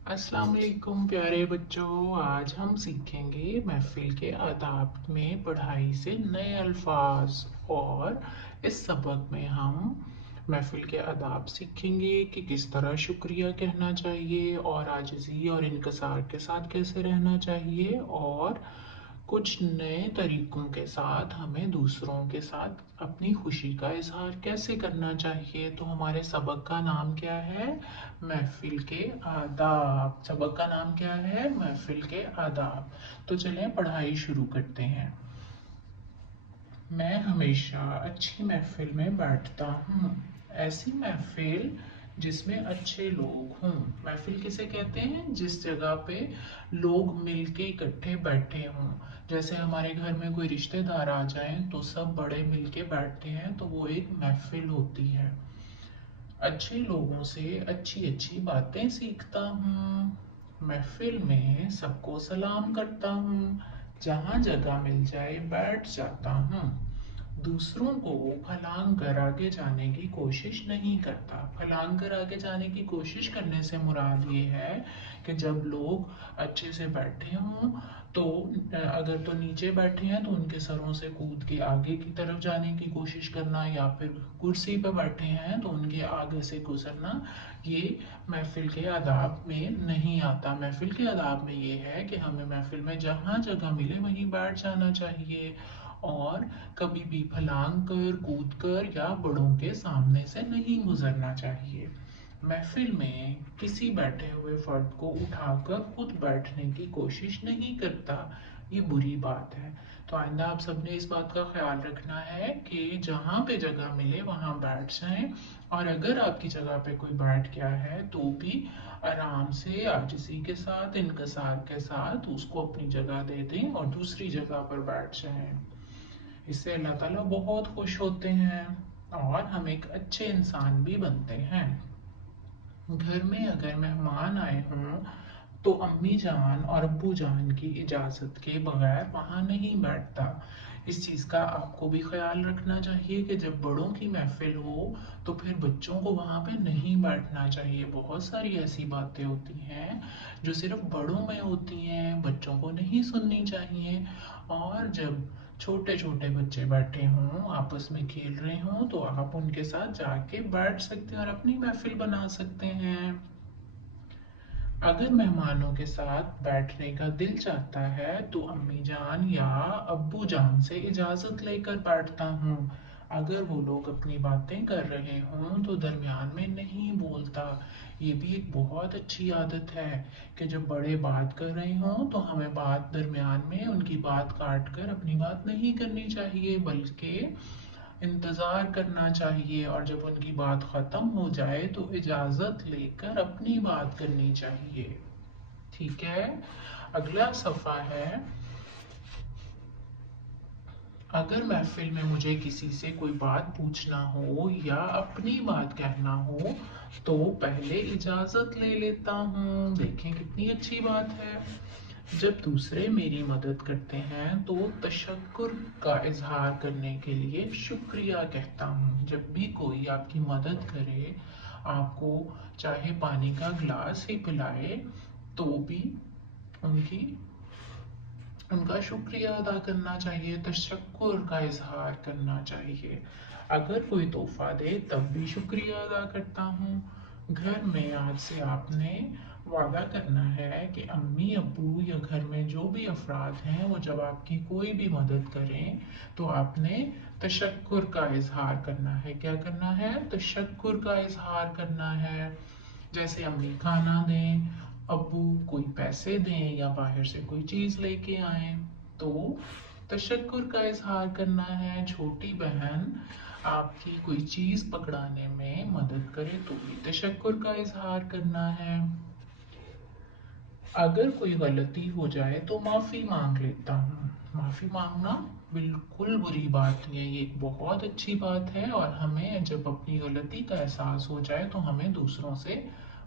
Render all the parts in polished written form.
अस्सलाम वालेकुम प्यारे बच्चों। आज हम सीखेंगे महफिल के आदाब में पढ़ाई से नए अल्फाज। और इस सबक में हम महफिल के आदाब सीखेंगे कि किस तरह शुक्रिया कहना चाहिए और आजिज़ी और इनकसार के साथ कैसे रहना चाहिए, और कुछ नए तरीकों के साथ हमें दूसरों के साथ अपनी खुशी का इजहार कैसे करना चाहिए। तो हमारे सबक का नाम क्या है? महफिल के आदाब। सबक का नाम क्या है? महफिल के आदाब। तो चलें पढ़ाई शुरू करते हैं। मैं हमेशा अच्छी महफिल में बैठता हूँ। ऐसी महफिल जिसमें अच्छे लोग हों। महफिल किसे कहते हैं? जिस जगह पे लोग मिलके इकट्ठे बैठे हों। जैसे हमारे घर में कोई रिश्तेदार आ जाएं तो सब बड़े मिलके बैठते हैं, तो वो एक महफिल होती है। अच्छे लोगों से अच्छी अच्छी बातें सीखता हूँ। महफिल में सबको सलाम करता हूँ। जहाँ जगह मिल जाए बैठ जाता हूँ। दूसरों को फलांग कर आगे जाने की कोशिश नहीं करता। फलांग कर आगे जाने की कोशिश करने से मुराद ये है कि जब लोग अच्छे से बैठे हों तो अगर तो नीचे बैठे हैं तो उनके सरों से कूद के आगे की तरफ जाने की कोशिश करना, या फिर कुर्सी पर बैठे हैं तो उनके आगे से गुजरना, ये महफिल के आदाब में नहीं आता। महफिल के आदाब में ये है कि हमें महफिल में जहाँ जगह मिले वहीं बैठ जाना चाहिए, और कभी भी फलांग कर कूद कर या बड़ों के सामने से नहीं गुजरना चाहिए। महफिल में किसी बैठे हुए फर्द को उठाकर खुद बैठने की कोशिश नहीं करता। ये बुरी बात है। तो आइंदा आप सबने इस बात का ख्याल रखना है कि जहाँ पे जगह मिले वहाँ बैठ जाएं, और अगर आपकी जगह पे कोई बैठ गया है तो भी आराम से आजिज़ी के साथ इनकसार के साथ उसको अपनी जगह दे दें और दूसरी जगह पर बैठ जाएं। इससे अल्लाह ताला बहुत खुश होते हैं और हम एक अच्छे इंसान भी बनते हैं। घर में अगर मेहमान आए हों तो अम्मी जान और अब्बू जान की इजाज़त के बगैर वहाँ नहीं बैठता। इस चीज़ का आपको भी ख्याल रखना चाहिए कि जब बड़ों की महफिल हो तो फिर बच्चों को वहाँ पे नहीं बैठना चाहिए। बहुत सारी ऐसी बातें होती हैं जो सिर्फ बड़ों में होती हैं, बच्चों को नहीं सुननी चाहिए। और जब छोटे छोटे बच्चे बैठे हों आपस में खेल रहे हों तो आप उनके साथ जाके बैठ सकते हैं और अपनी महफिल बना सकते हैं। अगर मेहमानों के साथ बैठने का दिल चाहता है तो अम्मी जान या अब्बू जान से इजाज़त लेकर बैठता हूँ। अगर वो लोग अपनी बातें कर रहे हों तो दरमियान में नहीं बोलता। ये भी एक बहुत अच्छी आदत है कि जब बड़े बात कर रहे हों तो हमें बात दरमियान में उनकी बात काट कर अपनी बात नहीं करनी चाहिए, बल्कि इंतज़ार करना चाहिए, और जब उनकी बात ख़त्म हो जाए तो इजाज़त लेकर अपनी बात करनी चाहिए। ठीक है। अगला सफ़ा है। अगर महफिल में मुझे किसी से कोई बात पूछना हो या अपनी बात कहना हो तो पहले इजाज़त ले लेता हूँ। देखें कितनी अच्छी बात है। जब दूसरे मेरी मदद करते हैं तो तशक्कुर का इजहार करने के लिए शुक्रिया कहता हूँ। जब भी कोई आपकी मदद करे, आपको चाहे पानी का गिलास ही पिलाए, तो भी उनकी उनका शुक्रिया अदा करना चाहिए, तशक्कुर का इजहार करना चाहिए। अगर कोई तोहफा दे तब भी शुक्रिया अदा करता हूँ। घर में आज से आपने वादा करना है कि अम्मी अब्बू या घर में जो भी अफराद हैं वो जब आपकी कोई भी मदद करें तो आपने तशक्कुर का इजहार करना है। क्या करना है? तशक्कुर का इजहार करना है। जैसे अम्मी खाना दें, अब्बू कोई पैसे दें या बाहर से कोई चीज़ लेके आए तो तशक्कुर का इजहार करना है। छोटी बहन आपकी कोई चीज़ पकड़ाने में मदद करे तो भी तशक्कुर का इजहार करना है। अगर कोई गलती हो जाए तो माफ़ी मांग लेता हूँ। माफ़ी मांगना बिल्कुल बुरी बात नहीं है, ये एक बहुत अच्छी बात है, और हमें जब अपनी गलती का एहसास हो जाए तो हमें दूसरों से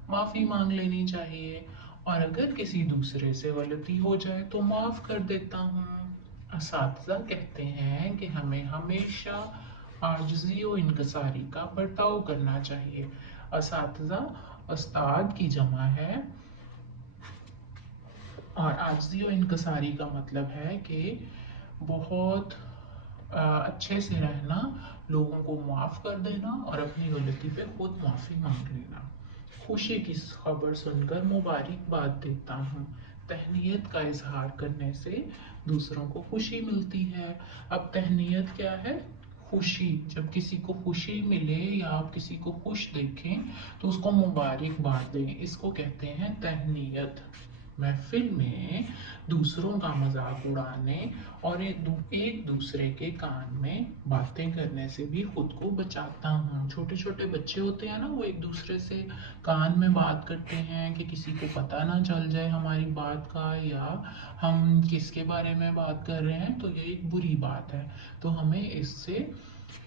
माफ़ी मांग लेनी चाहिए। और अगर किसी दूसरे से गलती हो जाए तो माफ़ कर देता हूँ। असातिज़ा कहते हैं कि हमें हमेशा आजिज़ी और इनकसारी का बर्ताव करना चाहिए। असातिज़ा उस्ताद की जमा है। اور عاجزی و انکساری کا مطلب ہے کہ بہت اچھے سے رہنا، لوگوں کو معاف کر دینا اور اپنی غلطی پہ خود معافی مانگ لینا۔ خوشی کی خبر سن کر مبارکباد دیتا ہوں۔ تہنیت کا اظہار کرنے سے دوسروں کو خوشی ملتی ہے۔ اب تہنیت کیا ہے؟ خوشی۔ جب کسی کو خوشی ملے یا آپ کسی کو خوش دیکھیں تو اس کو مبارکباد دیں، اس کو کہتے ہیں تہنیت۔ محفل میں دوسروں کا مذاق اڑانے اور ایک دوسرے کے کان میں باتیں کرنے سے بھی خود کو بچاتا ہوں۔ چھوٹے چھوٹے بچے ہوتے ہیں نا، وہ ایک دوسرے سے کان میں بات کرتے ہیں کہ کسی کو پتہ نہ چل جائے ہماری بات کا یا ہم کس کے بارے میں بات کر رہے ہیں، تو یہ ایک بری بات ہے، تو ہمیں اس سے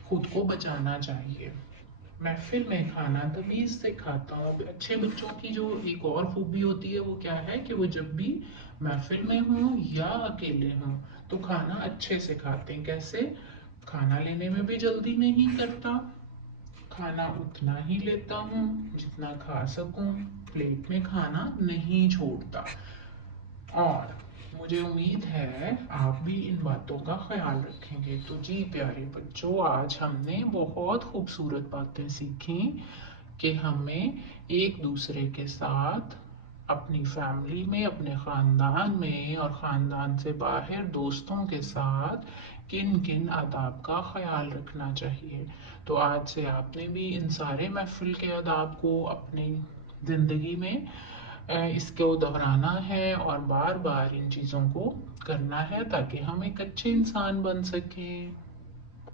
خود کو بچانا چاہیے۔ محفل میں کھانا تمیز سے کھاتا ہوں۔ اچھے بچوں کی جو ایک اور خوبی ہوتی ہے وہ کیا ہے کہ وہ جب بھی محفل میں ہوں یا اکیلے ہوں تو کھانا اچھے سے کھاتے ہیں۔ کیسے؟ کھانا لینے میں بھی جلدی نہیں کرتا، کھانا اتنا ہی لیتا ہوں جتنا کھا سکوں، پلیٹ میں کھانا نہیں چھوڑتا۔ اور مجھے امید ہے آپ بھی ان باتوں کا خیال رکھیں گے۔ تو جی پیارے بچوں، آج ہم نے بہت خوبصورت باتیں سیکھیں کہ ہمیں ایک دوسرے کے ساتھ اپنی فیملی میں، اپنے خاندان میں اور خاندان سے باہر دوستوں کے ساتھ کن کن آداب کا خیال رکھنا چاہیے۔ تو آج سے آپ نے بھی ان سارے محفل کے آداب کو اپنی زندگی میں اس کو دہرانا ہے اور بار بار ان چیزوں کو کرنا ہے تاکہ ہم ایک اچھے انسان بن سکیں۔